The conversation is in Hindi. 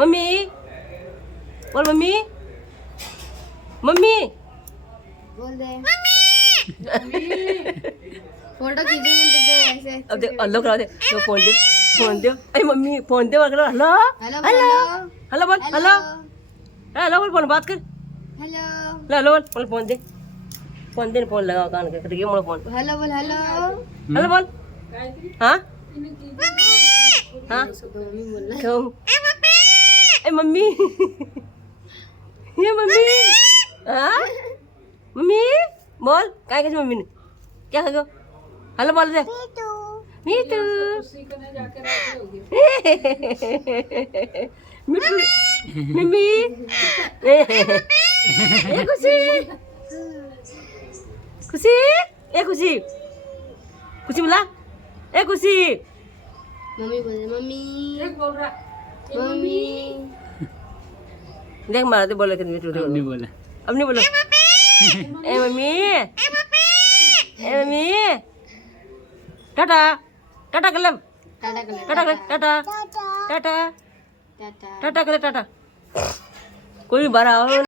मम्मी बोल मम्मी मम्मी बोल दे फोटो खींचेंगे तो ऐसे अब देख हेलो करा दे तो फोन दे अरे मम्मी फोन दे बोल हेलो हेलो हेलो हेलो बोल हेलो हेलो बोल फोन बात कर हेलो हेलो बोल फोन दे फोन लगाओ कान के कट गया मोड़ा फोन हेलो बोल हेलो हेलो बोल हाँ हाँ मम्मी बोलना क्यों ए मम्मी ये मम्मी हाँ मम्मी बोल क्या कैसे मम्मी ने क्या कहो हेलो बोल दे मीटू मीटू मम्मी ए खुशी खुशी ए खुशी खुशी बोला ए खुशी मम्मी बोल दे मम्मी मम्मी देख मारा तो बोले कि मीटू नहीं बोला अब नहीं बोलो ए मम्मी टाटा टाटा कर ले टाटा कर ले टाटा कर टाटा टाटा टाटा टाटा कर टाटा कोई बारा